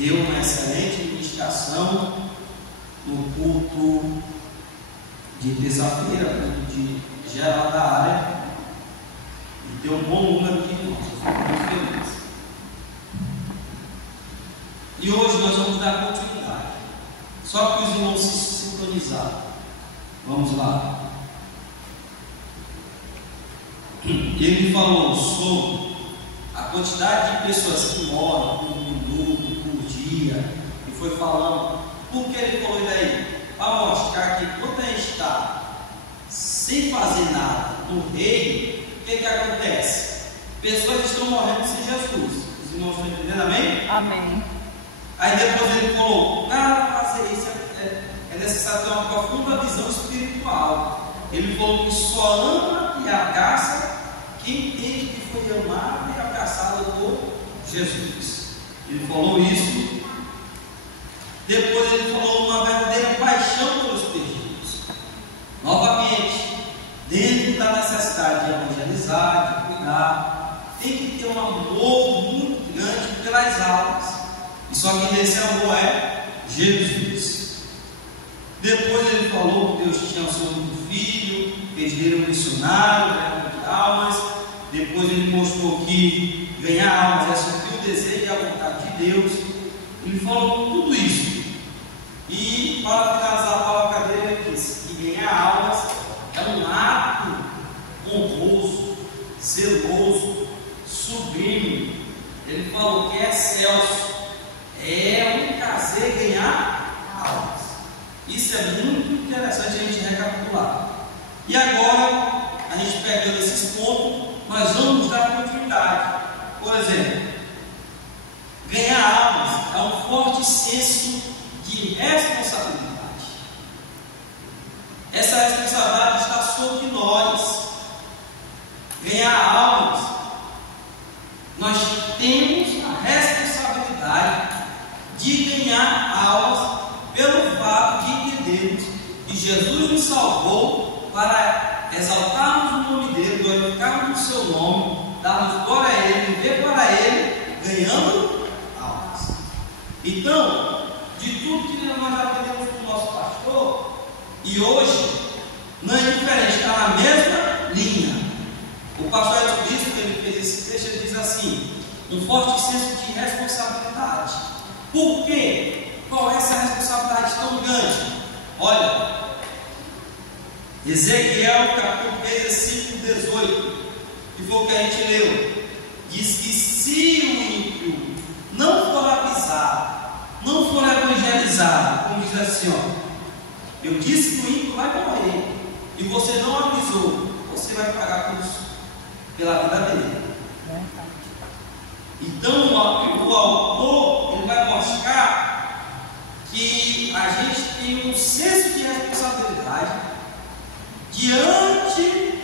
deu uma excelente ministração no culto de terça-feira, culto de geral da área, e deu um bom número de irmãos. Eu fico muito feliz. E hoje nós vamos dar continuidade, só que os irmãos se sintonizaram. Vamos lá. Ele falou sobre a quantidade de pessoas que moram por um minuto, por dia, e foi falando. Por que ele falou isso aí? Para mostrar que quando a gente está sem fazer nada no reino, o que acontece? Pessoas estão morrendo sem Jesus. Os irmãos estão entendendo, amém? Amém. Aí depois ele falou, para fazer isso é necessário ter uma profunda visão espiritual. Ele falou que só ama e abraça quem entende que foi amado e abraçado por Jesus. Ele falou isso. Depois ele falou uma verdadeira paixão pelos perdidos. Novamente, dentro da necessidade de evangelizar, de cuidar, tem que ter um amor muito grande pelas almas. E só que desse amor é Jesus. Depois ele falou que Deus tinha o seu único filho, fez dele um missionário, ganhador de almas. Depois ele mostrou que ganhar almas é suprir o desejo e a vontade de Deus. Ele falou tudo isso. E para finalizar a palavra dele, ele disse que ganhar almas é um ato honroso, zeloso, sublime. Ele falou que é excelso. É um prazer ganhar almas. Isso é muito interessante a gente recapitular. E agora, a gente pegando esses pontos, nós vamos dar continuidade. Por exemplo, ganhar almas é um forte senso de responsabilidade. Essa responsabilidade está sobre nós. Ganhar almas, nós temos a responsabilidade de ganhar almas pelo fato de entendermos que Jesus nos salvou para exaltarmos o nome dele, glorificarmos o seu nome, darmos glória a ele, viver para ele, ganhando almas. Então, de tudo que nós já aprendemos com o nosso pastor, e hoje não é diferente, está na mesma linha. O pastor Edson Bispo, que ele fez esse texto, ele diz assim: um forte senso de responsabilidade. Por quê? Qual é essa responsabilidade tão grande? Olha, Ezequiel capítulo 3, versículo 18, que foi o que a gente leu, diz que se o ímpio não for avisado, não for evangelizado, como diz assim, ó, eu disse que o ímpio vai morrer, e você não avisou, você vai pagar por isso, pela vida dele. Então o autor ele vai mostrar que a gente tem um senso de responsabilidade diante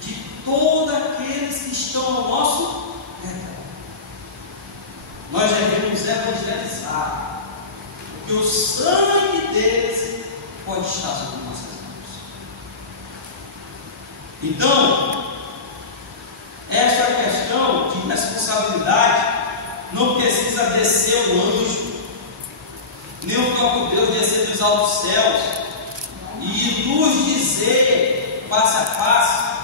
de todos aqueles que estão ao nosso redor. Nós devemos evangelizar, porque o sangue deles pode estar sobre nossas mãos. Então, esta questão de responsabilidade não precisa descer o anjo, nem o próprio Deus descer dos altos céus e nos dizer face a face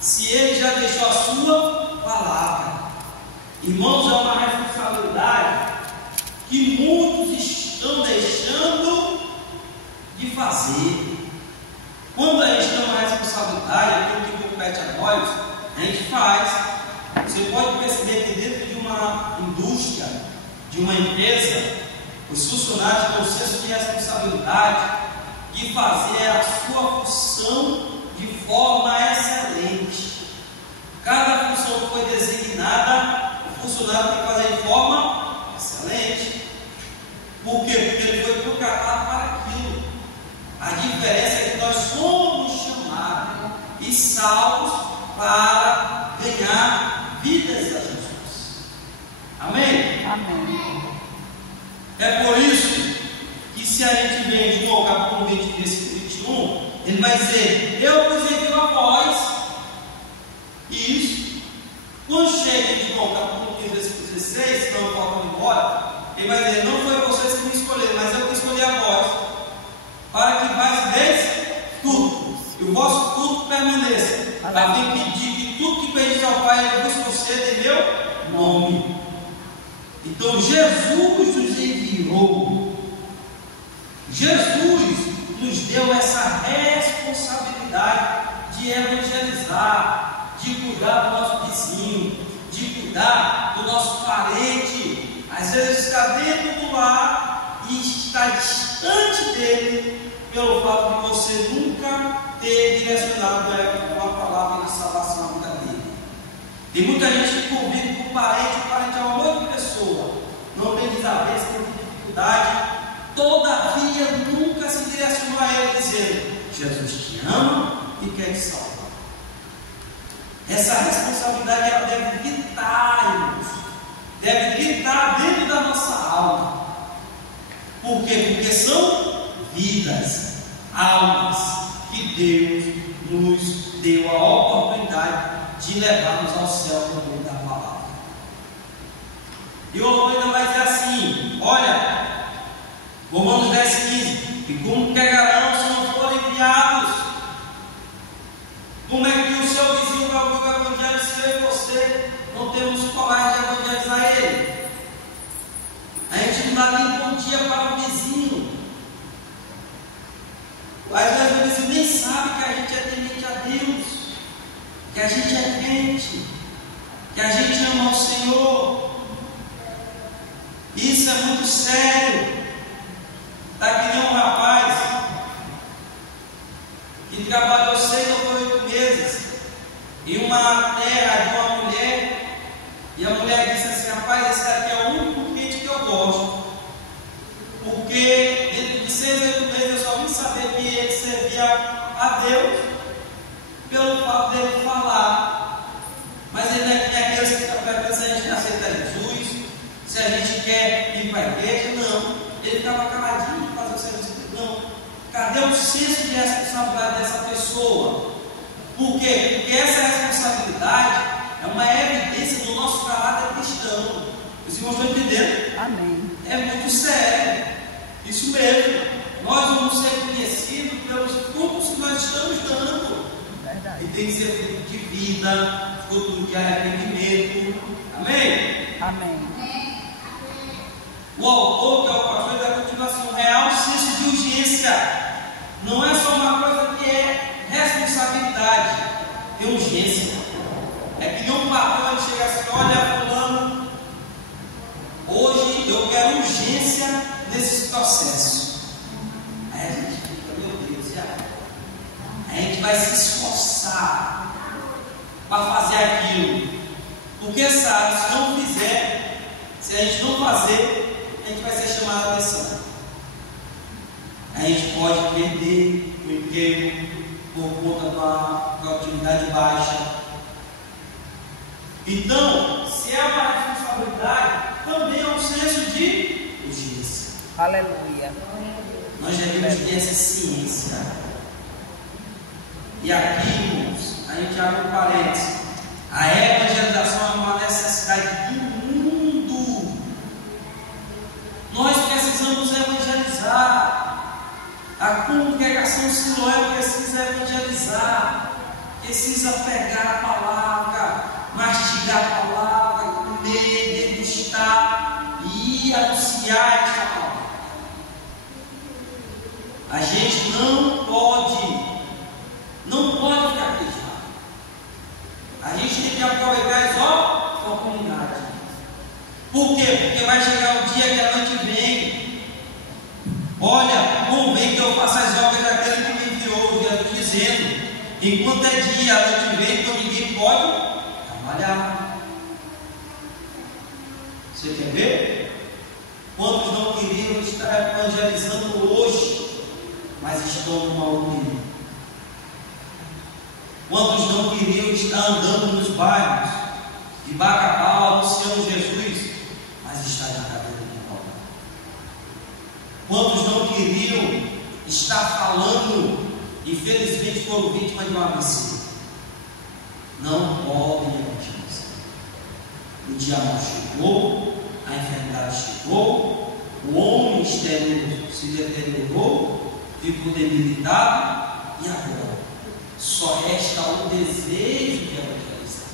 se ele já deixou a sua palavra. Irmãos, é uma responsabilidade que muitos estão deixando de fazer. Quando a gente tem uma responsabilidade, aquilo que compete a nós, a gente faz. Você pode perceber que dentro de uma indústria, de uma empresa, os funcionários têm um senso de responsabilidade de fazer a sua função de forma excelente. Cada função que foi designada, o funcionário tem que fazer de forma excelente. Por quê? Porque ele foi contratado para aquilo. A diferença é que nós somos chamados e salvos para ganhar vidas a Jesus. Amém? Amém. É por isso que se a gente vê em João capítulo 20, versículo 21, ele vai dizer: eu vos envio a vós. Isso. Quando chega em João capítulo 15, versículo 16, não falta memória, ele vai dizer: não a fim de pedir que tudo que pedis ao Pai Ele vos conceda em meu nome. Então Jesus nos enviou. Jesus nos deu essa responsabilidade de evangelizar, de cuidar do nosso vizinho, de cuidar do nosso parente. Às vezes está dentro do lar e está distante dele, pelo fato de você nunca ter direcionado uma palavra de salvação na vida dele. Tem muita gente que convive com o parente é uma outra pessoa, não tem desavença, não tem dificuldade, todavia nunca se direcionou a ele dizendo: Jesus te ama e quer te salvar. Essa responsabilidade ela deve gritar, irmãos, deve gritar dentro da nossa alma. Por quê? Porque são vidas, almas que Deus nos deu a oportunidade de levarmos ao céu por meio da palavra. E o autor ainda vai dizer assim: olha, Romanos 10:15, e como pegarão se não forem enviados? Como é que o seu vizinho vai ouvir o evangelho se eu e você não temos coragem de evangelizar ele? A gente não dá nem bom dia para o vizinho. Às vezes o vizinho nem sabe que a gente é temente a Deus, que a gente é crente, que a gente ama o Senhor. Isso é muito sério. Está que nem um rapaz que trabalhou 6 ou 8 meses em uma terra de uma mulher, e a mulher disse assim: rapaz, esse daqui é o único crente que eu gosto, porque dentro de 6 ou 8 meses eu só vim saber que ele servia a Deus pelo fato dele falar. Mas ele não é que nem aqueles que perguntam se a gente aceita Jesus, se a gente quer ir para a igreja. Não, ele estava caladinho de fazer o serviço. Não, cadê o senso de responsabilidade dessa pessoa? Por quê? Porque essa responsabilidade é uma evidência do nosso caráter cristão. Os irmãos estão entendendo? Amém. É muito sério. Isso mesmo. Nós vamos ser conhecidos pelos frutos que nós estamos dando. Verdade. E tem que ser fruto de vida, fruto de arrependimento. Amém? Amém. O autor, que é o pastor, vai continuar assim: um real senso de urgência. Não é só uma coisa que é responsabilidade, é urgência. É que nem um patrão ele chega assim: olha, fulano, hoje eu quero urgência nesses processos. Aí a gente fica: meu Deus, e agora? Aí a gente vai se esforçar para fazer aquilo, porque sabe, se não fizer, se a gente não fazer, a gente vai ser chamado a atenção. A gente pode perder o emprego por conta da produtividade baixa. Então, se é uma responsabilidade, também é um senso de urgência. Aleluia. Nós devemos ter essa ciência. E aqui, irmãos, a gente abre um parênteses: a evangelização é uma necessidade do mundo. Nós precisamos evangelizar. A congregação Siloé precisa evangelizar, precisa pegar a palavra, mastigar a palavra, comer, degustar e anunciar essa palavra. A gente não pode ficar queixado. A gente tem que aproveitar as oportunidades. Por quê? Porque vai chegar o dia que a noite vem. Olha, convém que eu faça as obras daquele que me enviou, Jesus dizendo: enquanto é dia, a noite vem, então ninguém pode trabalhar. Você quer ver? Quantos não queriam estar evangelizando hoje, mas estão numa UTI? Quantos não queriam estar andando nos bairros de Bacabal, anunciando Jesus, mas está na cadeira de rodas? Quantos não queriam estar falando, infelizmente foram vítimas de um AVC? Não podem evangelizar. O diabo chegou, a enfermidade chegou, o homem exterior se deteriorou, ficou debilitado, e agora? só resta o desejo de evangelizar.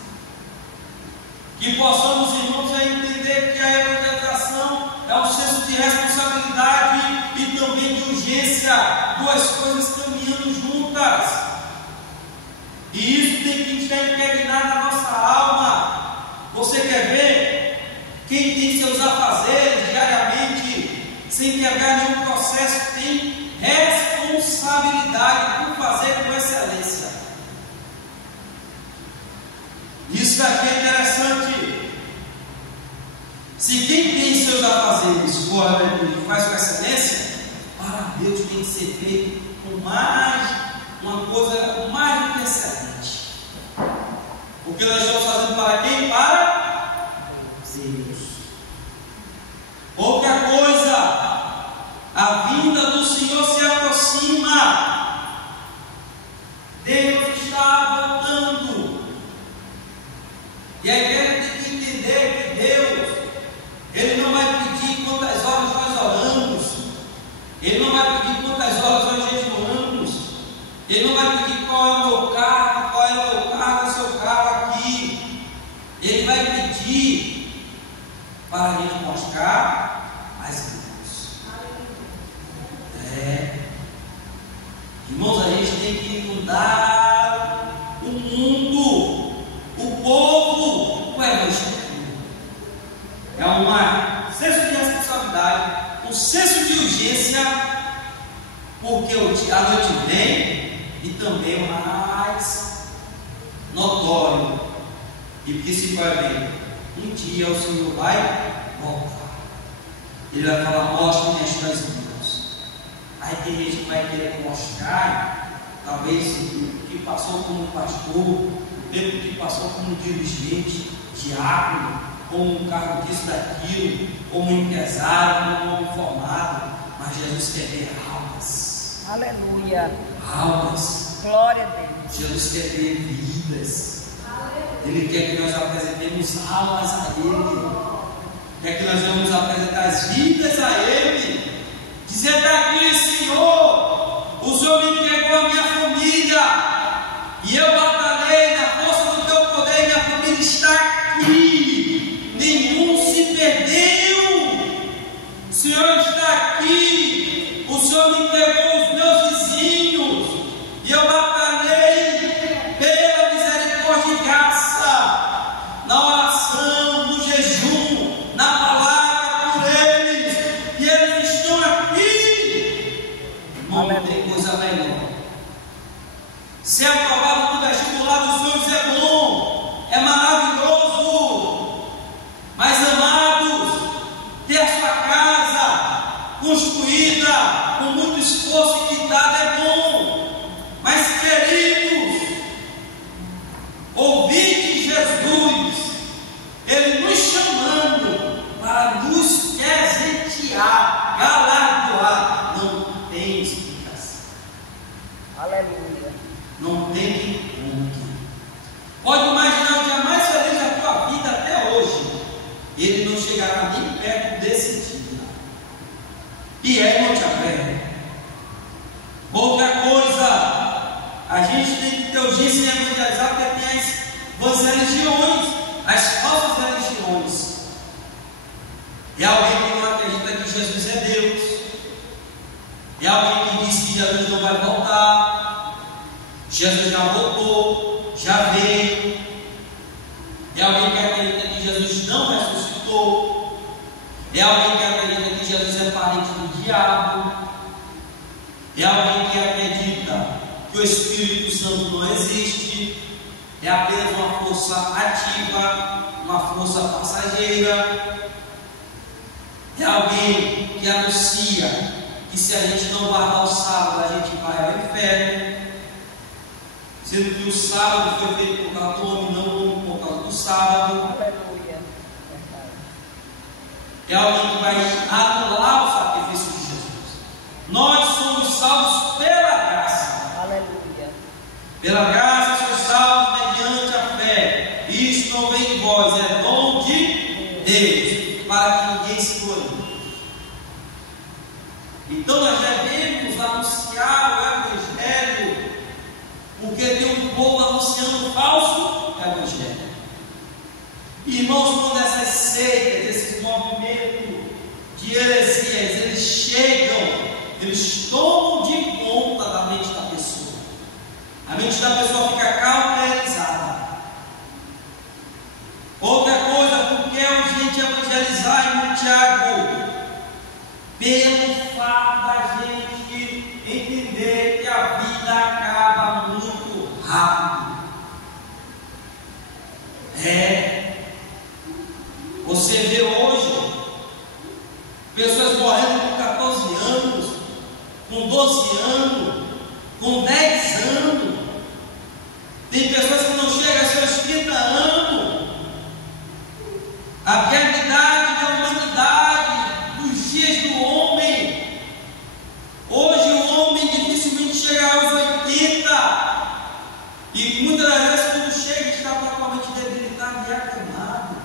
Que possamos, irmãos, entender que a evangelização é um senso de responsabilidade e também de urgência, duas coisas caminhando juntas. E isso tem que estar impregnado na nossa alma. Você quer ver? Quem tem seus afazeres diariamente, sem quebrar nenhum processo, tem responsabilidade por fazer com excelência. Isso daqui é interessante. Se quem tem seus afazeres faz com excelência, para Deus tem que ser feito com mais, uma coisa mais do que excelente. Porque nós estamos fazendo para quem? Para Deus. Outra coisa, a vinda do Senhor se aproxima. Deus está voltando. E a igreja tem que entender que Deus, Ele não vai pedir quantas horas nós oramos, Ele não vai pedir quantas horas nós jejuamos, Ele não vai pedir qual é o meu carro, o seu carro aqui. Ele vai pedir para a gente mostrar as irmãos. Irmãos, a gente tem que inundar o mundo, o povo, com o Evangelho. É um senso de responsabilidade, um senso de urgência, porque a noite vem, e também o mais notório e principalmente, um dia o Senhor vai voltar. Ele vai falar: mostre-me as tuas mãos. Aí tem gente que vai querer mostrar, talvez o que passou como pastor, o tempo que passou como dirigente, diácono, como um cargo disso, daquilo, como um empresário, como um homem formado. Mas Jesus quer ver almas. Aleluia. Almas. Glória a Deus. Jesus quer ver vidas. Ele quer que nós apresentemos almas a Ele. Quer que nós vamos apresentar as vidas a Ele. Dizer para aquele: Senhor, o Senhor me entregou a minha família, e eu batalhei na força do teu poder, e minha família está aqui. Nenhum se perdeu. O Senhor está aqui. O Senhor me entregou os meus vizinhos, e eu batalhei pela misericórdia e graça, na oração, no jejum, na palavra por eles, e eles estão aqui. Não tem coisa melhor. Ser aprovado no vestibular dos sonhos é bom, é maravilhoso, mas amados, ter a sua casa construída com muito esforço e quitada é bom, mas queridos, ouvinte Jesus, Ele nos chamando para nos presentear, galardoar, não tem explicação. Aleluia. Não tem ponto. Pode imaginar o dia mais feliz da tua vida até hoje, ele não chegará nem perto desse dia. E é Monte Aberto. Outra coisa, a gente tem que ter urgência em evangelizar, porque tem as religiões, as falsas religiões. É alguém que não acredita que Jesus é Deus. É alguém que diz que Jesus não vai voltar. Jesus já voltou, já veio. É alguém que acredita que Jesus não ressuscitou. É alguém que acredita que Jesus é parente do diabo. É alguém que acredita que o Espírito Santo não existe. É apenas uma força ativa, uma força passageira. É alguém que anuncia que se a gente não guardar o sábado, a gente vai ao inferno. Sendo que o sábado foi feito por causa do homem, não por causa do sábado. Aleluia. É alguém que vai anular o sacrifício de Jesus. Nós somos salvos pela graça. Aleluia. Pela graça sois salvos mediante a fé. Isso não vem de vós, é dom de Deus, para que ninguém se glorie. Então nós devemos anunciar o Evangelho Porque tem um povo anunciando o falso evangelho. Irmãos, quando essas seitas, esses movimentos de heresias, eles chegam, eles tomam de conta da mente da pessoa. A mente da pessoa fica cauterizada. Outra coisa, porque é urgente evangelizar, irmão Tiago, pelo fato da gente entender que a vida acaba muito rápido. Você vê hoje pessoas morrendo com 14 anos, com 12 anos, com 10 anos. Tem pessoas que não chegam a seus 30 anos. A eternidade da humanidade, dos dias do homem. Hoje o homem dificilmente chega aos 80. E muitas das vezes quando chega está totalmente debilitado e acamado.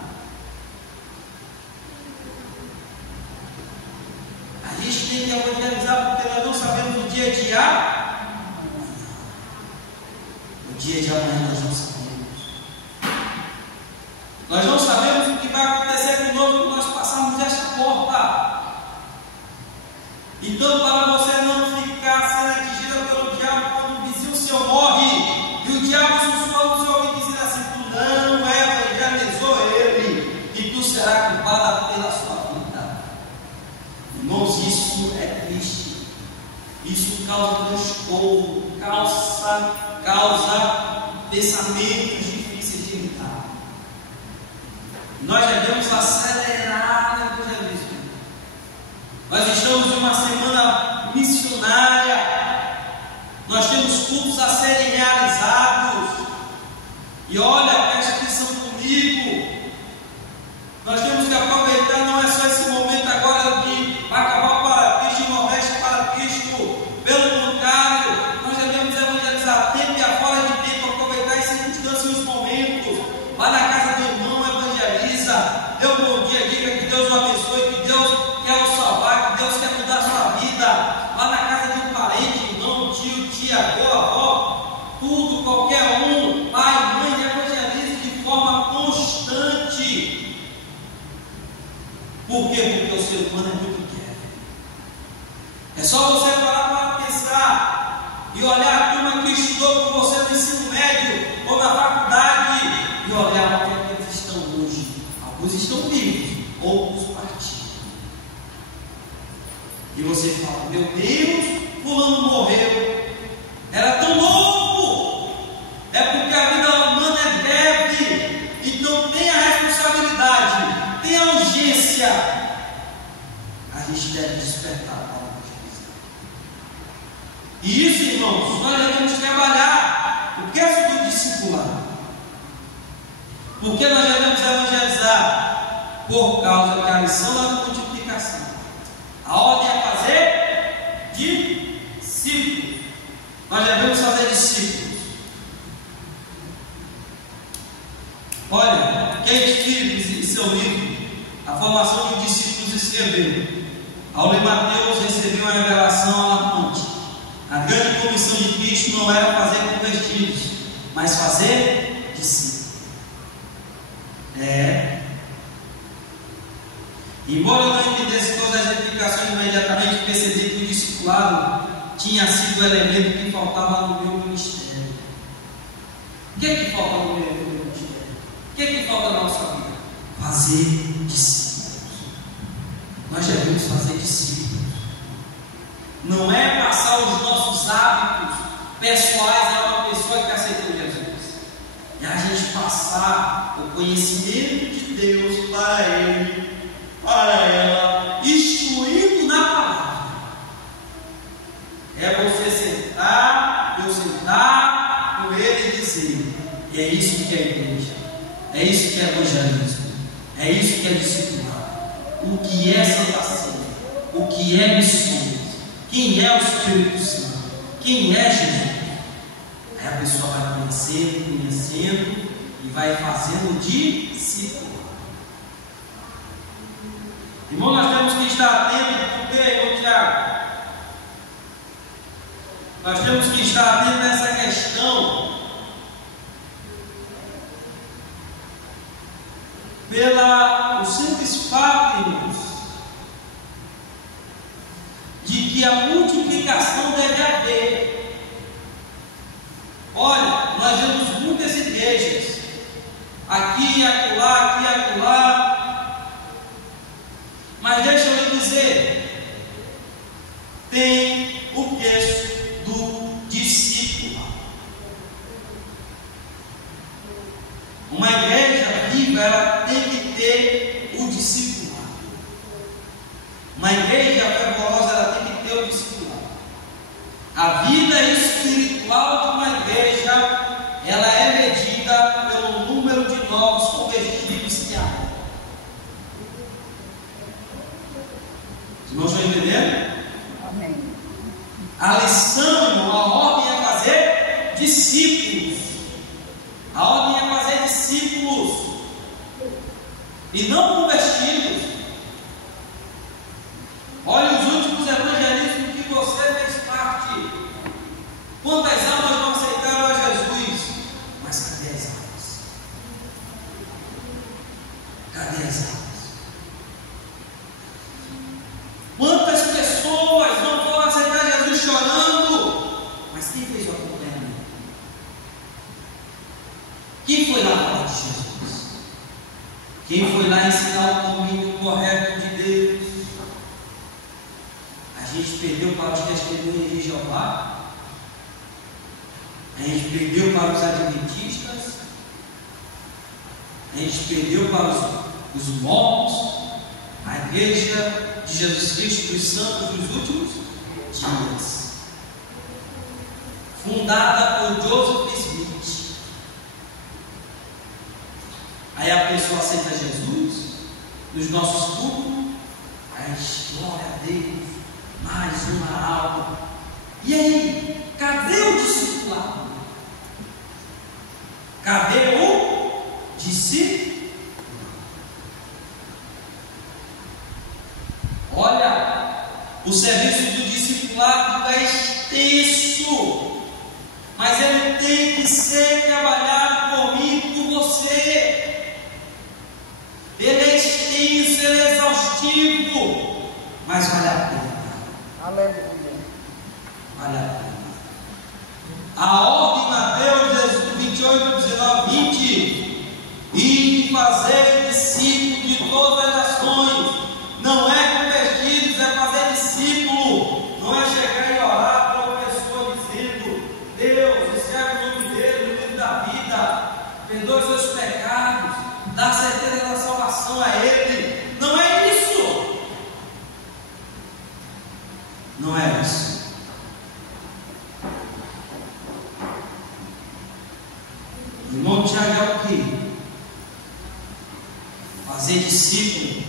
A gente tem que evangelizar porque nós não sabemos o dia de amanhã. O dia de amanhã nós não sabemos. Nós não sabemos o que vai acontecer conosco quando nós passarmos esta porta. Então, para você não ficar sendo atingido pelo diabo quando o vizinho seu morre, e o diabo sussurra no seu ouvido dizendo assim: tu não evangelizou ele, e tu serás culpada pela sua vida. Irmãos, isso é triste. Isso causa transtorno, causa pensamentos difíceis de lidar. Nós devemos acelerar o evangelismo. Nós estamos em uma semana missionária. Nós temos cultos a serem realizados. E olha, preste atenção comigo. Nós temos que aproveitar, não é só esse momento agora de acabar para Cristo, de Nordeste para Cristo. Pelo contrário, nós devemos evangelizar tempo e afora de tempo, aproveitar as circunstâncias e os momentos. Vá na casa do irmão, evangeliza. Dê um bom dia, diga que Deus o abençoe, que Deus quer o salvar, que Deus quer mudar a sua vida. Vá na casa de um parente, irmão, tio, tia, avó, tudo, qualquer um, pai, mãe, evangelize de forma constante. Por quê? Porque o ser humano é muito quieto. É só você parar para pensar e olhar a turma que estudou com você no ensino médio ou na faculdade e olhar onde é que eles estão hoje. Alguns estão vivos, outros partiram. E você fala: meu Deus, fulano morreu. Era tão novo. É porque a vida humana é breve. Então tem a responsabilidade, tem a urgência. A gente deve despertar para a evangelizar. E isso, irmãos, nós devemos trabalhar. O que é isso do discipulado? Porque nós devemos evangelizar? Por causa da missão da multiplicação. A ordem é fazer discípulos. Nós devemos fazer discípulos. Olha, Kate Phillips, em seu livro A Formação de Discípulos, escreveu: ao ler Mateus, recebeu uma revelação alarmante. A grande comissão de Cristo não era fazer convertidos, mas fazer discípulos. Embora eu não entendesse todas as implicações imediatamente, percebi que o discipulado tinha sido o elemento que faltava no meu ministério. O que é que falta no meu ministério? O que é que falta na nossa vida? Fazer discípulos. Nós devemos fazer discípulos. Não é passar os nossos hábitos pessoais a uma pessoa que aceitou Jesus. É a gente passar o conhecimento de Deus para ele, para ela, instruindo na palavra. É você sentar, eu sentar com ele e dizer: e é isso que é igreja, é isso que é evangelismo, é isso que é discipular. O que é salvação, o que é missões, quem é o Espírito Santo, quem é Jesus. Aí a pessoa vai conhecendo e vai fazendo discípulo. Irmão, nós temos que estar atentos, porque, irmão Tiago, Nós temos que estar atentos nessa questão pelo simples fato, irmãos, de que a multiplicação deve haver. Olha, nós vemos muitas igrejas, aqui e acolá, mas deixa eu lhe dizer, tem o preço do discípulo. Uma igreja viva, ela tem que ter o discipulado. Uma igreja fervorosa, ela tem que ter o discipulado. A vida espiritual de uma igreja, ela é medida pelo número de novos convertidos que há. Os irmãos estão entendendo? Amém. A lição, irmão, a ordem é fazer discípulos. A ordem é fazer discípulos e não convertidos. Olha os últimos evangelismos que você fez parte. Quantas almas não aceitaram a Jesus? Mas cadê as almas? Cadê as almas? Quantas pessoas não foram aceitar Jesus chorando? Mas quem fez o acompanhamento? Quem foi lá falar de Jesus? Quem foi lá ensinar o caminho correto de Deus? A gente perdeu para os testemunhos de Jeová? A gente perdeu para os adventistas? A gente perdeu para os mormons? A igreja de Jesus Cristo dos Santos dos últimos dias, fundada por Joseph Smith. Aí a pessoa aceita Jesus nos nossos cultos, aí glória a Deus, mais uma alma. E aí, cadê o discipulado? Cadê o discipulado? Olha, o serviço do discipulado é extenso, mas ele tem que ser trabalhado por mim e por você. Ele é extenso, ele é exaustivo, mas vale a pena. Aleluia. Vale a pena. A ordem, Mateus 28, 19, 20: e de fazer discípulos de todas as nações. Não é convertidos, é fazer discípulo. Não é chegar e orar para uma pessoa dizendo: Deus, escreve o nome dele no livro da vida, perdoe seus pecados, dá certeza da salvação a ele. Não é isso. Não é isso. O irmão Tiago é o que? Fazer discípulo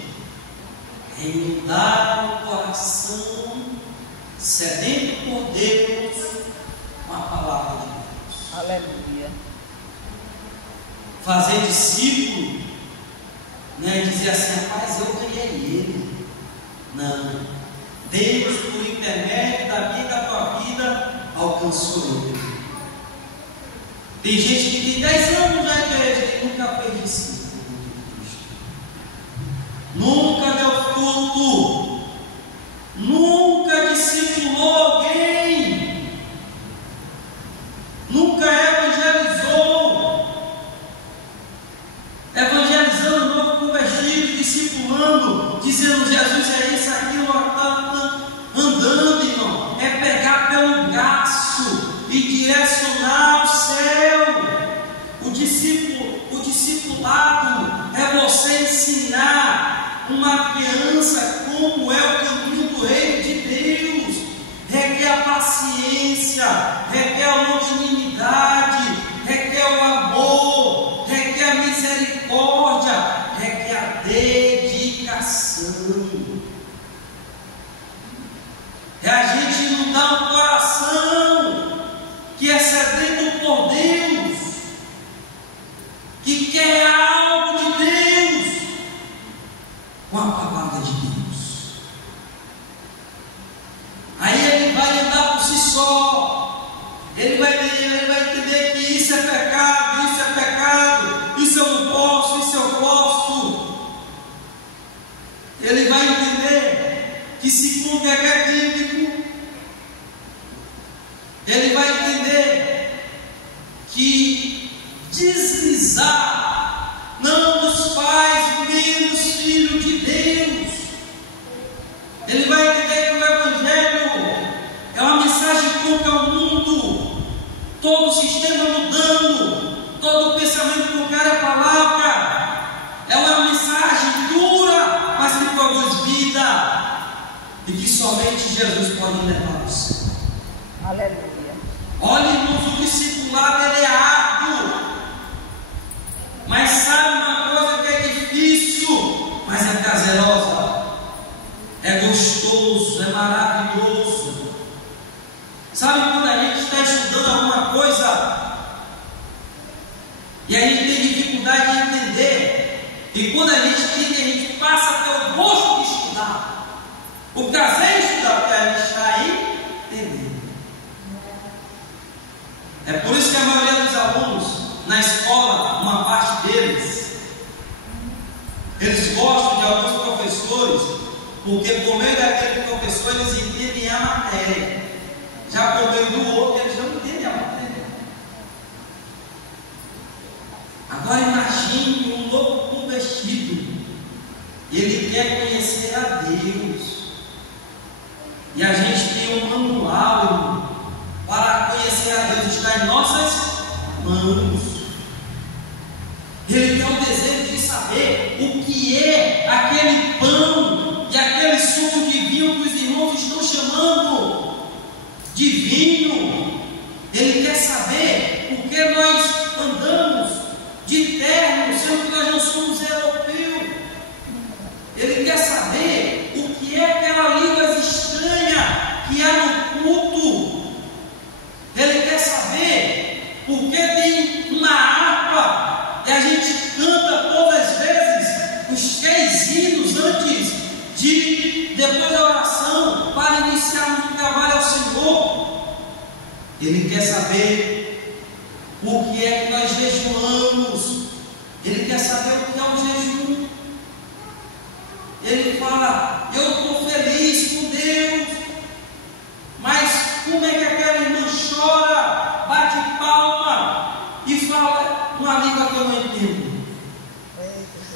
é inundar o coração sedento por Deus com a palavra de Deus. Aleluia. Fazer discípulo não é dizer assim: rapaz, eu ganhei ele. Não. Deus, por intermédio da minha e da tua vida, alcançou ele. Tem gente que tem 10 anos na igreja e nunca fez discípulo. Nunca deu fruto, nunca discipulou alguém, nunca evangelizou, evangelizando novo convertido, discipulando, dizendo: Jesus é isso, aquilo, está andando, irmão. É pegar pelo braço e direcionar o céu. O discipulado é você ensinar uma criança como é o caminho do reino de Deus. Requer a paciência, requer a longanimidade, requer o amor, requer a misericórdia, requer a dedicação. É a gente inundar um coração que é sedento por Deus, que quer algo de Deus, com a palavra de Deus. Aí ele vai andar por si só, ele vai entender que se congregar é bíblico, ele vai entender que deslizar não nos faz menos filho de Deus. Ele vai entender que o Evangelho é uma mensagem contra o mundo, todo o sistema mudando, todo o pensamento contrário à palavra. É uma mensagem dura, mas que produz vida, e que somente Jesus pode levar ao céu. Aleluia. Olha, irmãos, o discipulado ele é árduo, mas sabe uma coisa que é difícil, mas é prazerosa, é gostoso, é maravilhoso. Sabe quando a gente está estudando alguma coisa e a gente tem dificuldade de entender, e quando a gente entende, a gente passa a ter o gosto de estudar, o prazer de estudar, porque a gente está aí entendendo. É por isso que a maioria dos alunos na escola, uma parte deles, eles gostam de alguns professores, porque por meio daquele professor eles entendem a matéria. Já por meio do outro eles não entendem a matéria. Agora imagine um novo convertido, ele quer conhecer a Deus, e a gente tem um manual, irmão, para conhecer a Deus, está em nossas mãos. Ele tem o desejo de saber o que é aquele pão e aquele suco de vinho que os irmãos estão chamando de vinho. Ele quer saber por que nós andamos de terno, sendo que nós não somos europeus. Ele quer saber o que é aquela língua estranha que há no culto. Ele quer saber por que tem uma harpa e a gente canta todas as vezes os 3 hinos antes depois da oração, para iniciarmos o trabalho ao Senhor. Ele quer saber o que é que nós jejuamos. Ele quer saber o que é o jejum. Ele fala: eu estou feliz com Deus, mas como é que aquela irmã chora, bate palma e fala uma língua que eu não entendo?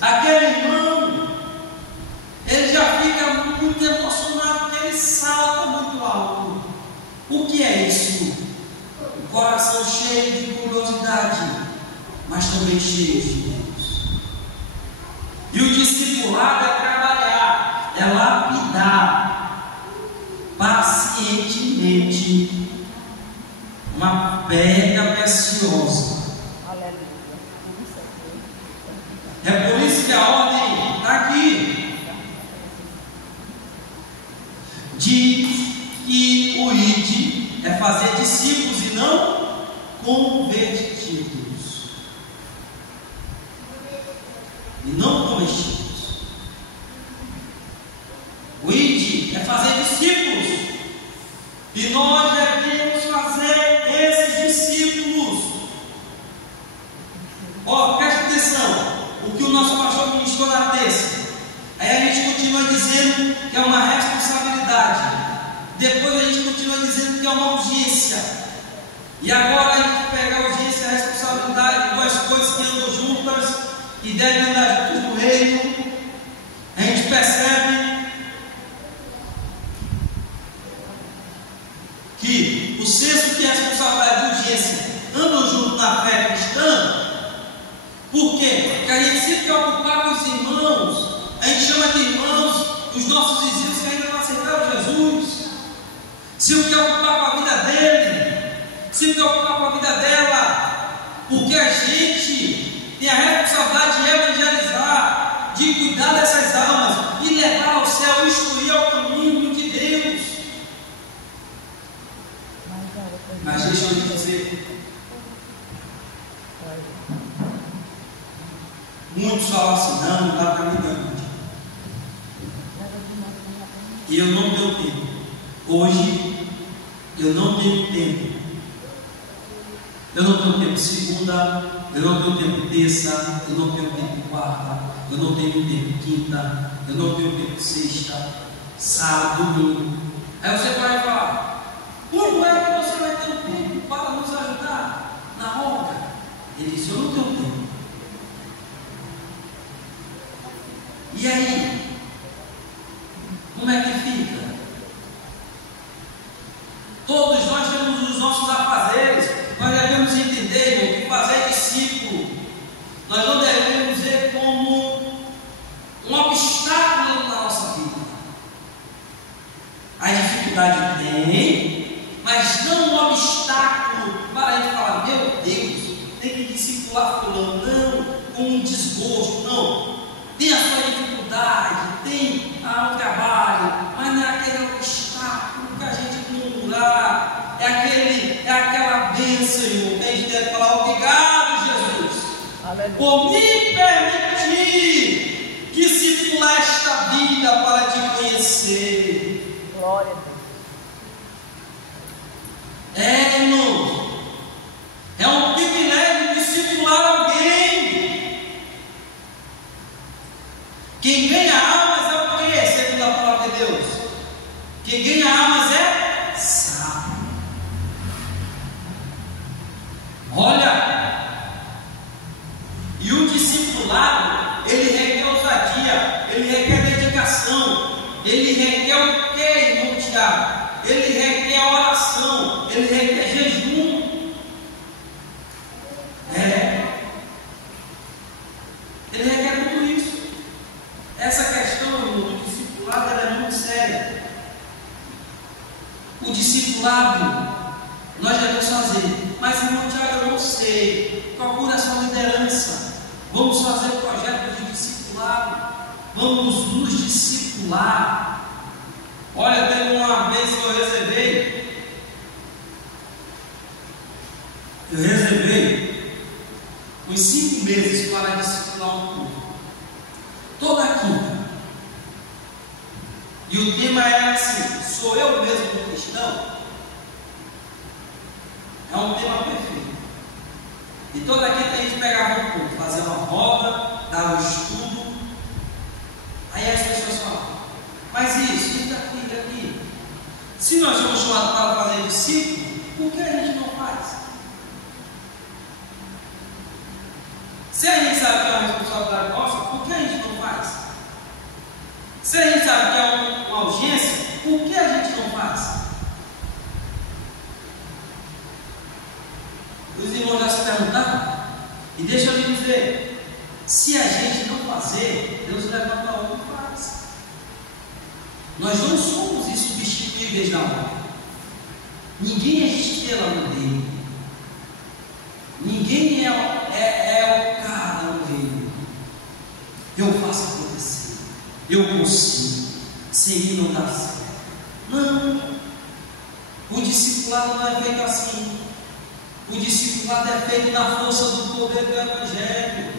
Aquele irmão, ele já fica muito emocionado, porque ele salta muito alto. O que é isso? O coração cheio de curiosidade, mas também cheio de Deus. E o discipulado é trabalhar, é lapidar pacientemente uma pedra preciosa. É por isso que a ordem está aqui. Diz que o ide é fazer discípulos e não convertidos. E não convertidos. O ide é fazer discípulos. E nós devemos fazer esses discípulos. Ó, preste atenção. O que o nosso pastor ministrou na terça. Aí a gente continua dizendo que é uma responsabilidade. Depois a gente continua dizendo que é uma urgência. E agora a gente pega a urgência e a responsabilidade, 2 coisas que andam juntas e devem andar juntas no reino. A gente percebe que o senso que é a responsabilidade e a urgência andam juntos na fé cristã. Por quê? Porque a gente se preocupar com os irmãos, a gente chama de irmãos os nossos vizinhos que ainda não aceitaram Jesus. Se preocupar com a vida dele, se preocupar com a vida dela, porque a gente tem a responsabilidade de evangelizar, de cuidar dessas almas e levar ao céu, instruir ao caminho de Deus. Mas deixa eu te dizer, muitos falam assim: não dá para mim não. E eu não tenho tempo. Hoje eu não tenho tempo. Eu não tenho tempo segunda, eu não tenho tempo terça, eu não tenho tempo quarta, eu não tenho tempo quinta, eu não tenho tempo sexta, sábado, domingo. Aí você vai falar: como é que você vai ter tempo para nos ajudar na obra? Ele disse: eu não tenho tempo. E aí? Como é que fica? Todos nós temos os nossos afazeres. Nós devemos entender, irmão, que fazer discípulo nós não devemos ver como um obstáculo na nossa vida. A dificuldade tem, mas não um obstáculo para a gente falar: meu Deus, tem que discipular fulano. Não, com um desgosto, não. Tem a sua dificuldade, tem o trabalho, mas não é aquele obstáculo que a gente murmurar, é aquela bênção, irmão, que a gente deve falar: obrigado, Jesus, por me permitir discipular esta vida para te conhecer. Glória a Deus. Irmão, é um privilégio discipular alguém. Quem ganha almas é o que? Segundo a palavra de Deus, quem ganha almas é sábio. Olha, e o discipulado, ele requer ousadia, ele requer dedicação, ele requer o que, irmão Tiago? Ele requer oração, ele requer jejum. Ele requer tudo isso. Essa questão, irmão, do discipulado, ela é muito séria. O discipulado nós devemos fazer, mas, irmão Tiago, eu não sei. Procura a sua liderança. Vamos fazer projetos de discipulado. Vamos nos discipular. Olha, teve uma vez que eu reservei uns 5 meses para discipular um culto, toda quinta. E o tema era assim: sou eu mesmo cristão? É um tema perfeito. E toda quinta a gente pegava um culto, fazia uma roda, dava um estudo. Aí as pessoas falavam: mas isso daqui. Se nós somos chamados para fazer discípulo, por que a gente não faz? Se a gente sabe que é uma responsabilidade nossa, por que a gente não faz? Se a gente sabe que é uma urgência, por que a gente não faz? Os irmãos já se perguntaram? E deixa eu lhe dizer: se a gente não fazer, Deus levanta a outro e faz. Nós não somos insubstituíveis na obra. Ninguém é estrela no reino. Ninguém é o cara no reino. Eu faço acontecer. Eu consigo. Sem mim não dá certo. Não. O discipulado não é feito assim. O discipulado é feito na força do poder do Evangelho.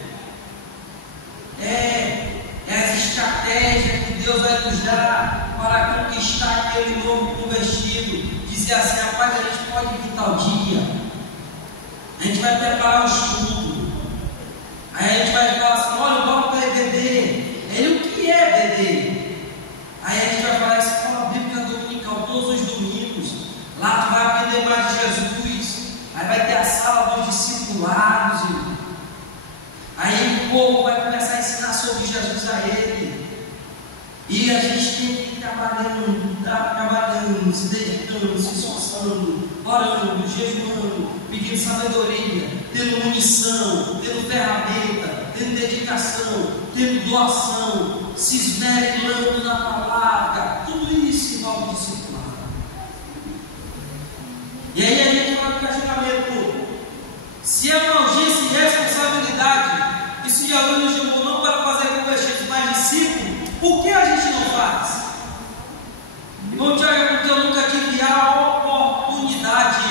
É as estratégias que Deus vai nos dar para conquistar aquele novo convertido. Dizer assim: rapaz, a gente pode vir tal dia, a gente vai preparar um estudo, aí a gente vai falar assim: olha, vamos para EBD. Aí o que é EBD? Aí a gente vai falar: escola bíblica dominical, todos os domingos. Lá tu vai aprender mais de Jesus. Aí vai ter a sala dos discipulados, irmão. Aí o povo vai começar a ensinar sobre Jesus a ele. E a gente tem que ir trabalhando, se dedicando, se esforçando, orando, jejuando, pedindo sabedoria, tendo munição, tendo ferramenta, tendo dedicação, tendo doação, se esmerando na palavra. Tudo isso envolve discipulado. E aí a gente vai para o questionamento: se é uma urgência e responsabilidade, e se Jesus nos chamou não para fazer convertidos, mas discípulos, por que a gente não faz? Irmão Tiago, porque eu nunca tive a oportunidade.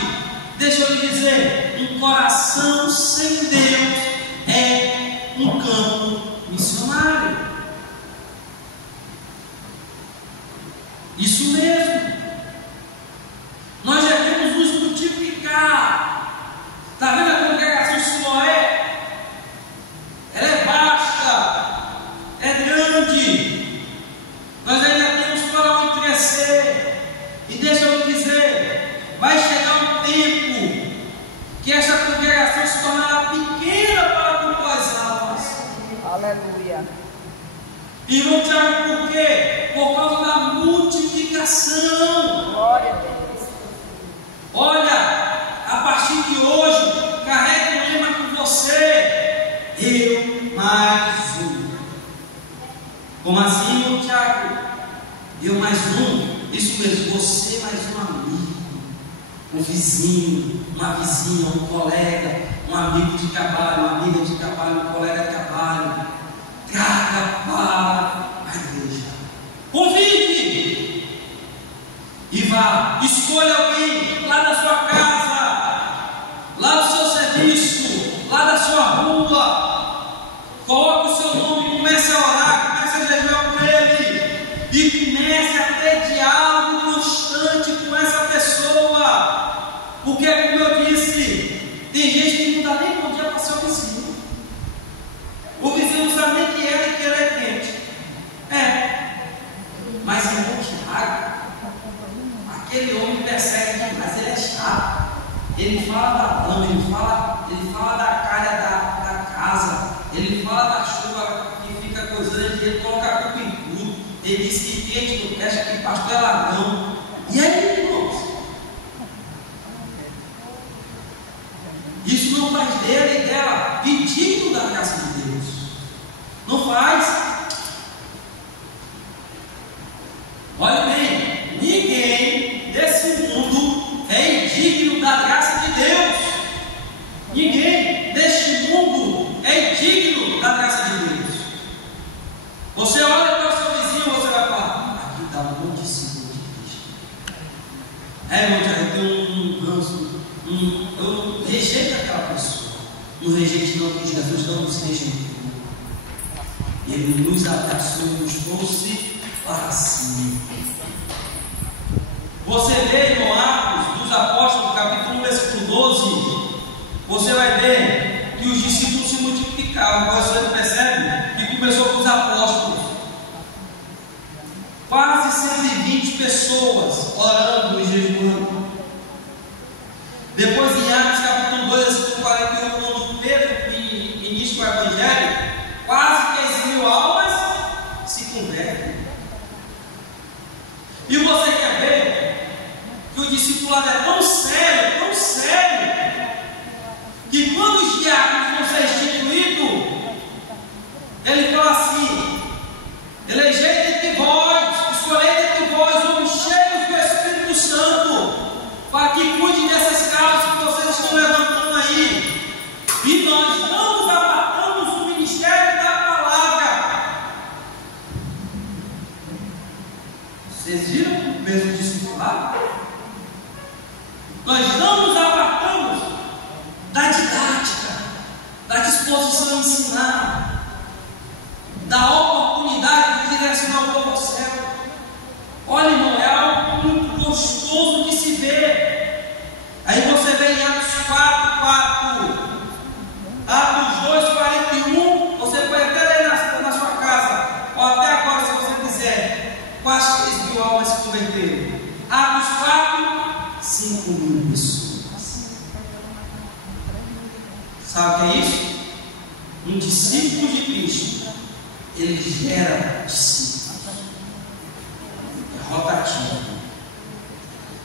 Deixa eu lhe dizer: um coração sem Deus é um campo missionário. Isso mesmo. Nós devemos nos multiplicar. Está vendo a congregação Siloé? E deixa eu dizer, vai chegar um tempo que essa congregação se tornará pequena para com as almas. Aleluia. Irmão Tiago, por quê? Por causa da multiplicação. Glória a Deus. Olha, a partir de hoje, carregue o lema com você: eu mais um. Como assim, irmão Tiago? Eu mais um. Isso mesmo, você mais um amigo, um vizinho, uma vizinha, um colega, um amigo de trabalho, uma amiga de trabalho, um colega de trabalho. Traga para a igreja. Convide e vá. Escolha alguém lá da sua casa, lá do seu serviço, lá da sua rua. Coloque o seu nome e comece a orar, comece a jejuar por ele e comece a ter diálogo constante com essa pessoa. Porque, como eu disse, tem gente que não dá nem bom dia para seu vizinho. O vizinho não sabe nem que ele é quente. Mas é bom Tiago. Aquele homem persegue demais, ele é chato. Ele fala da lama, ele fala da calha da casa, ele fala da chuva que fica coisando, ele coloca a culpa em tudo. Ele diz que quente não presta, que pastor é ladrão. E aí, irmãos? Isso não faz dele e dela indigno da graça de Deus. Não faz. Olha bem, ninguém desse mundo é indigno da graça de Deus. Ninguém deste mundo é indigno da graça de Deus. Você olha para o seu vizinho, você vai falar: aqui está um monte de discípulo de Cristo. Eu tenho um ranço, eu rejeito aquela pessoa. Não rejeite não, que Jesus não nos rejeitou. Ele nos abraçou e nos trouxe para si. Você vê, irmão, Atos dos Apóstolos, capítulo 1, versículo 12. Você vai ver que os discípulos se multiplicaram. Você percebe que começou com os apóstolos. Quase 120 pessoas orando e jejuando. Depois, em Atos capítulo 2, versículo 41, quando Pedro inicia o Evangelho, quase 15.000 almas se convertem. E você quer ver que o discipulado é tão sério, que quando os diáconos vão ser instituídos, ele fala assim: elegei entre vós, escolhei entre vós homens cheios do Espírito Santo, para que cuidem dessas causas que vocês estão levantando aí. E nós não nos abatamos do ministério da palavra. Vocês viram o peso do discipulado? Nós não nos apartamos da didática, da disposição a ensinar, da oportunidade de direcionar o povo ao céu. Olha, irmão, é algo muito gostoso de se ver. Aí você vê em Atos 4, Atos 2, 41, você pode até ler na sua casa, ou até agora, se você quiser. Quase 3.000 almas se converteram. Atos 4, 5.000 pessoas. Sabe o que é isso? Um discípulo de Cristo, ele gera discípulos. É rotativo.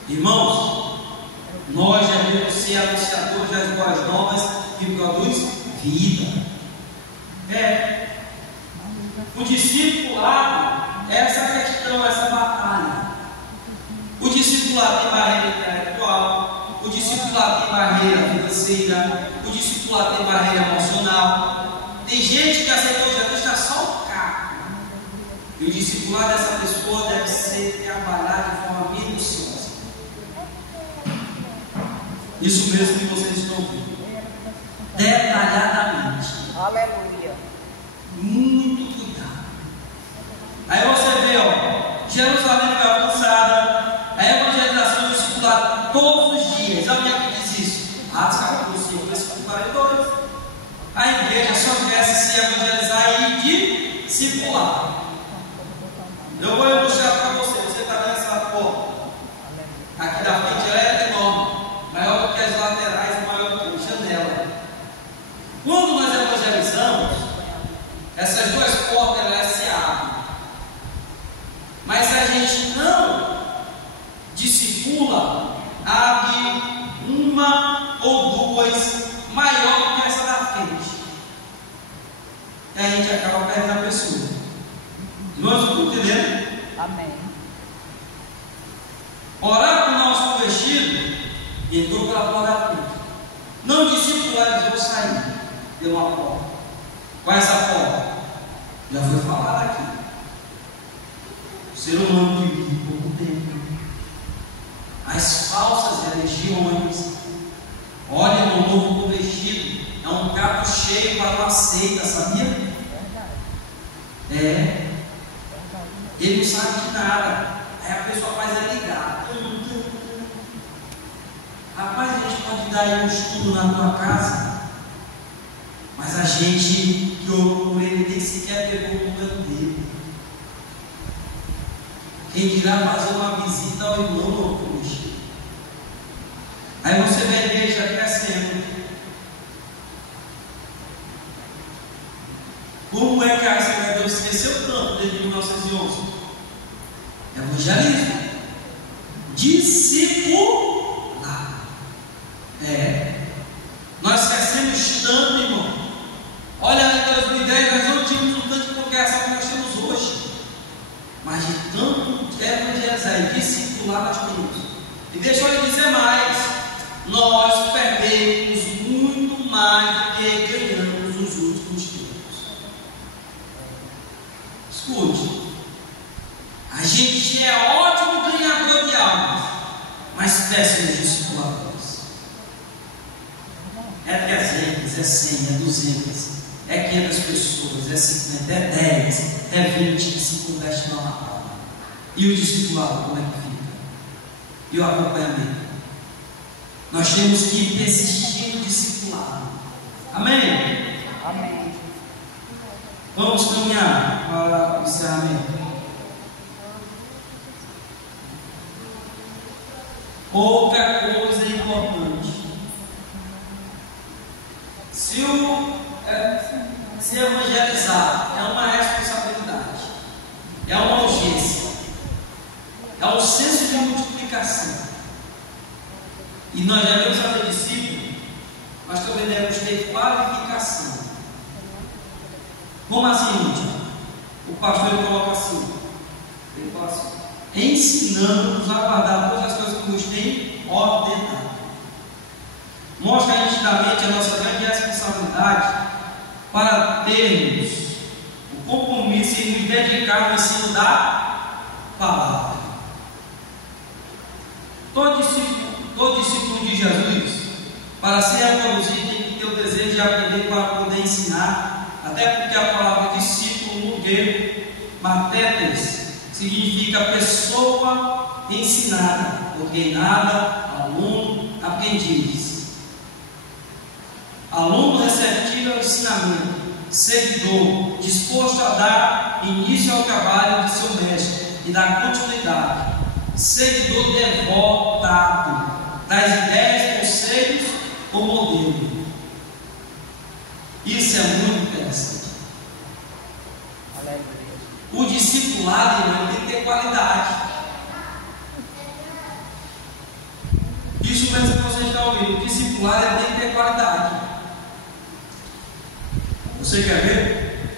Irmãos, nós devemos ser anunciadores das boas novas que produz vida. O discipulado é essa questão, essa batalha. O discipulado tem barreira intelectual, o discipulado tem barreira financeira, o discipulado tem barreira emocional. Tem gente que aceitou Jesus está só o carro. E o discipulado dessa pessoa deve ser trabalhado de forma minuciosa. Isso mesmo que vocês estão vendo. Detalhadamente. Aleluia. Muito cuidado. Aí você vê, ó, Jerusalém foi alcançada, a evangelização do discipulado todos os dias. Sabe o que diz isso? Atos capítulo 5, versículo 42. A igreja só cresce se evangelizar e discipular. Eu vou ilustrar para você. Você está nessa porta. entendendo? Amém. Orar com o nosso convertido, entrou pela porta da frente. Não discipular, eles vão sair. Deu uma porta. Qual é essa porta? Já foi falado aqui. O ser humano que vive pouco tempo. As falsas religiões. Olha, no novo convertido. É um prato cheio para uma seita, sabia? É. Ele não sabe de nada. Aí a pessoa faz é ligar. Rapaz, a gente pode dar aí um estudo na tua casa, mas a gente que orou por ele nem sequer pegou o plano dele. Quem dirá fazer uma visita ao irmão no convertido? Aí você vê a igreja crescendo. Como é que a Assembleia de Deus cresceu tanto desde 1911? Evangelismo, discípulo. Nós crescemos tanto, irmão. Olha, em 2010 nós não tínhamos o tanto de congregação que nós temos hoje, mas de tanto evangelizar e discipular nós temos. E deixa eu lhe dizer mais: nós perdemos muito mais do que ganhamos nos últimos tempos. Escute, a gente é ótimo ganhador de almas, mas péssimos discipuladores. É 300, é 100, é 200, é 500 pessoas, é 50, é 10, é 20 que se converte na palavra. E o discipulado, como é que fica? E o acompanhamento? Nós temos que persistir no discipulado. Amém? Amém. Vamos caminhar para o encerramento. Outra coisa importante. Se evangelizar é uma responsabilidade, é uma urgência, é um senso de multiplicação. E nós devemos fazer discípulo, mas também devemos ter qualificação. Como assim, gente? O pastor ele coloca assim: ensinando-nos a guardar todas as coisas que nos tem ordenado. Mostra nitidamente a nossa grande responsabilidade para termos o compromisso em nos dedicar ao ensino da palavra. Todo discípulo de Jesus, para ser reproduzido, tem que ter o desejo de aprender para poder ensinar, até porque a palavra discípulo no grego, mathetes, significa pessoa ensinada, treinada, aluno, aprendiz. Aluno receptivo ao ensinamento, seguidor, disposto a dar início ao trabalho de seu mestre e dar continuidade, seguidor devotado das ideias, conceitos ou modelo. Isso é muito interessante. O discipulado, irmão, tem que ter qualidade. Isso mesmo que você está ouvindo, o discipulado tem que ter qualidade. Você quer ver?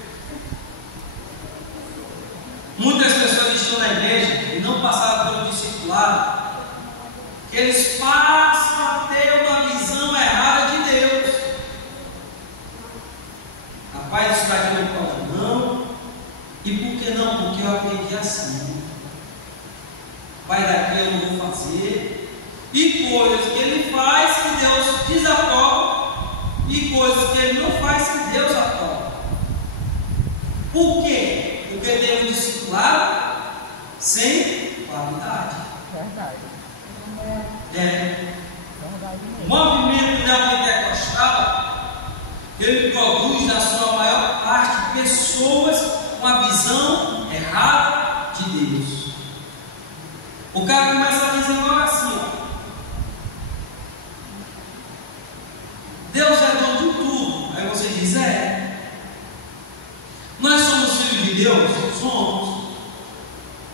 Muitas pessoas estão na igreja e não passaram pelo discipulado, que eles passam a ter uma visão errada de Deus. Rapaz, isso daqui não pode não. E por que não? Porque eu aprendi assim. Vai daqui eu não vou fazer. E coisas que ele faz que Deus desaprova, e coisas que ele não faz que Deus aprova. Por quê? Porque tem um discipulado sem qualidade. Verdade. O movimento neopentecostal, ele produz na sua maior parte pessoas com a visão errada de Deus. O cara começa a dizer agora assim, ó: Deus é dono de tudo. Aí você diz: nós somos filhos de Deus? Somos.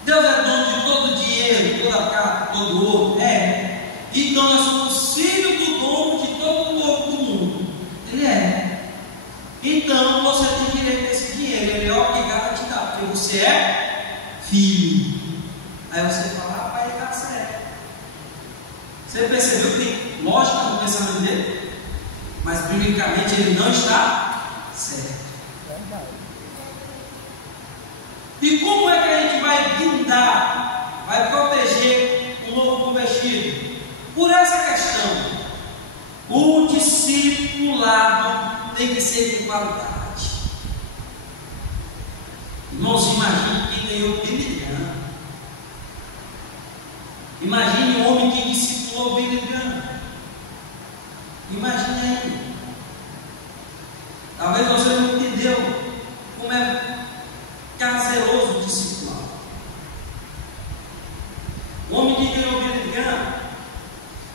Deus é dono de todo o dinheiro, toda a carta, todo o ouro? Então nós somos filhos do dono de todo o ouro do mundo. Ele é. Então você tem direito a esse dinheiro, ele é obrigado a te dar, porque você é Aí você fala, vai dar certo. Você percebeu que tem lógica no pensamento dele? Mas biblicamente ele não está certo. E como é que a gente vai blindar, vai proteger o novo convertido? Por essa questão, o discipulado tem que ser com qualidade. Irmãos, imagine quem ganhou Billy Graham. Imagine um homem que discipulou Billy Graham. Imagine aí. Talvez você não entendeu como é prazeroso o discipulado. O homem que ganhou Billy Graham,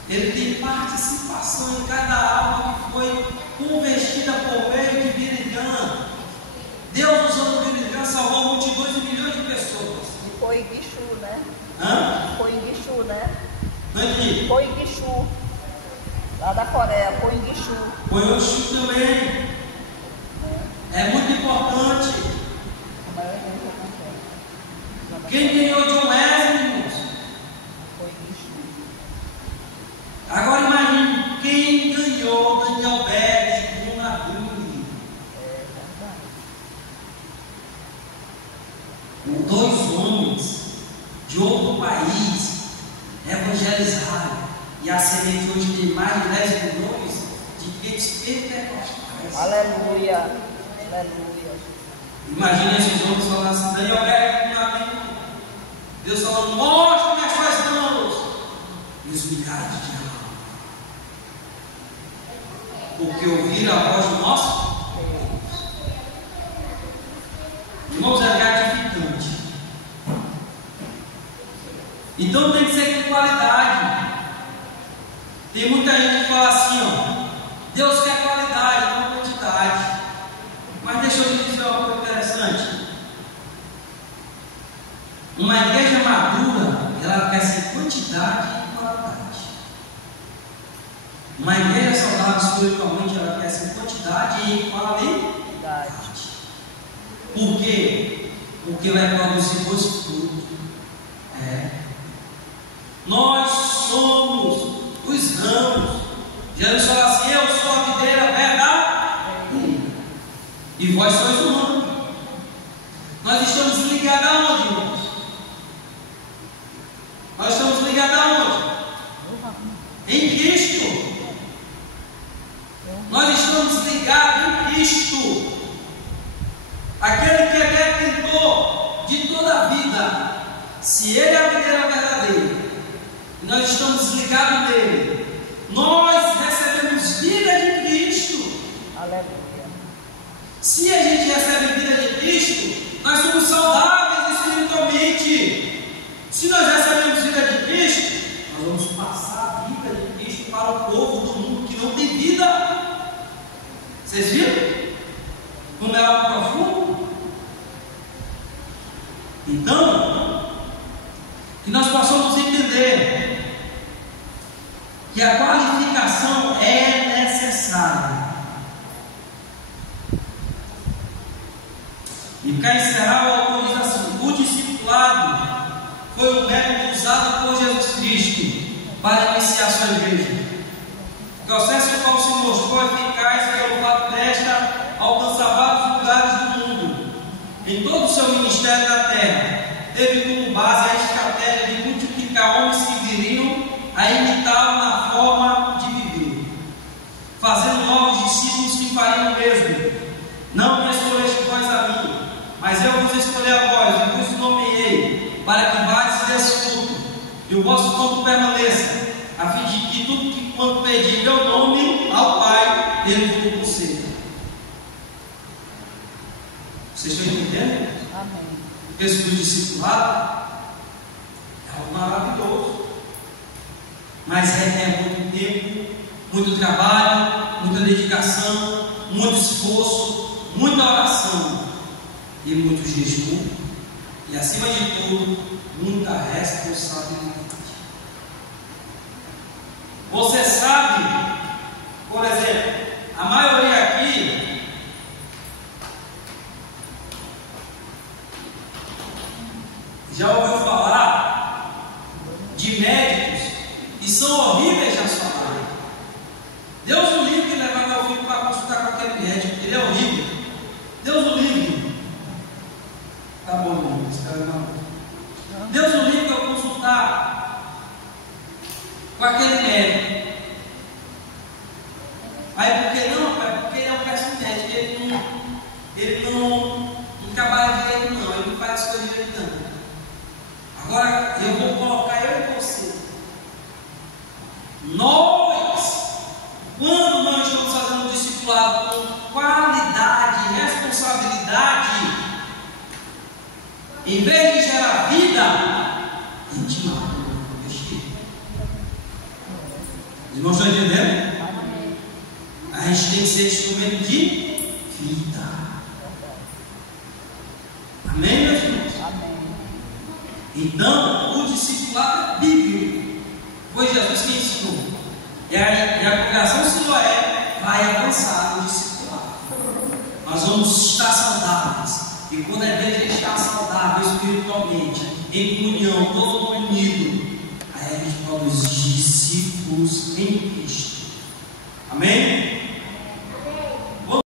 ele tem participação em cada alma que foi convertida por meio de Billy Graham. Deus, usando o Billy Graham, salvou multidões e milhões de pessoas. E foi em Guixu, né? Hã? Foi em Guixu, né? Não entendi. Foi em Guixu. Lá da Coreia, foi em Guixu. Foi em Guixu também. É muito importante. Quem ganhou John Wesley, irmãos? Foi em Guixu. Agora imagine quem ganhou Daniel Berg e Bruno Abdul. Dois homens de outro país evangelizaram, e a semente hoje tem mais de 10 milhões de crentes pentecostais. Aleluia, aleluia. Imagina esses homens falando assim, Daniel Berg, meu amigo, Deus falando, mostra-me as tuas mãos e os milhares de almas, porque ouvir a voz do nosso Deus. Irmãos, é gratificante. Então tem que ser com qualidade. Tem muita gente que fala assim, ó, Deus quer qualidade, não quantidade. Mas deixa eu lhe dizer uma coisa interessante. Uma igreja madura, ela quer ser quantidade e qualidade. Uma igreja saudável espiritualmente, ela quer ser quantidade e qualidade. Por quê? Porque vai produzir bons frutos. Nós somos os ramos. Jesus fala assim, eu sou a videira verdadeira e vós sois o ramo. Nós estamos ligados aonde, irmãos? Nós estamos ligados aonde? Em Cristo. Nós estamos ligados em Cristo. Aquele que é detentor de toda a vida. Se Ele é a videira verdadeira, nós estamos ligados nele, nós recebemos vida de Cristo. Aleluia. Se a gente recebe vida de Cristo, nós somos saudáveis espiritualmente. Se nós recebemos vida de Cristo, nós vamos passar a vida de Cristo para o povo do mundo que não tem vida. Vocês viram? Como é algo profundo? Então, que nós possamos entender que a qualificação é necessária. E para encerrar, o autor diz assim: o discipulado foi o método usado por Jesus Cristo para iniciar sua igreja. O processo em qual se mostrou eficaz pelo fato desta alcançar vários lugares do mundo. Em todo o seu ministério na terra, teve como base a estratégia de multiplicar homens que viriam a imitá-lo na forma de viver, fazendo novos discípulos que fariam o mesmo. Não me escolheste vós a mim, mas eu vos escolhi a vós e vos nomeei, para que vades e des fruto, e o vosso corpo permaneça, a fim de que tudo que quando pedir meu nome ao Pai, Ele vos conceda. Vocês estão entendendo? Amém. O texto do discipulado é algo maravilhoso, mas requer muito tempo, muito trabalho, muita dedicação, muito esforço, muita oração e muito jejum e, acima de tudo, muita responsabilidade. Você sabe, por exemplo, a maioria aqui já ouviu falar são horríveis na sua área. Deus o livre de levar meu filho para consultar qualquer médico, ele é horrível. Deus o livre. Tá bom, irmão, espera não. Deus o livre de eu consultar com aquele médico. Aí por que não, pai? Porque ele é um péssimo médico, ele não trabalha direito não, ele não faz as coisas direito não. Agora eu vou colocar eu e você. Nós, quando nós estamos fazendo um discipulado com qualidade e responsabilidade, em vez de gerar vida, a gente mata o peixe. Os irmãos estão entendendo? A gente tem que ser instrumento de vida. Amém, meus irmãos? Amém. Então, o discipulado é bíblico. Foi Jesus que ensinou. E a congregação Siloé vai avançar no discipulado. Nós vamos estar saudáveis. E quando a igreja está saudável espiritualmente, em comunhão, todo mundo unido, aí a gente produz discípulos em Cristo. Amém?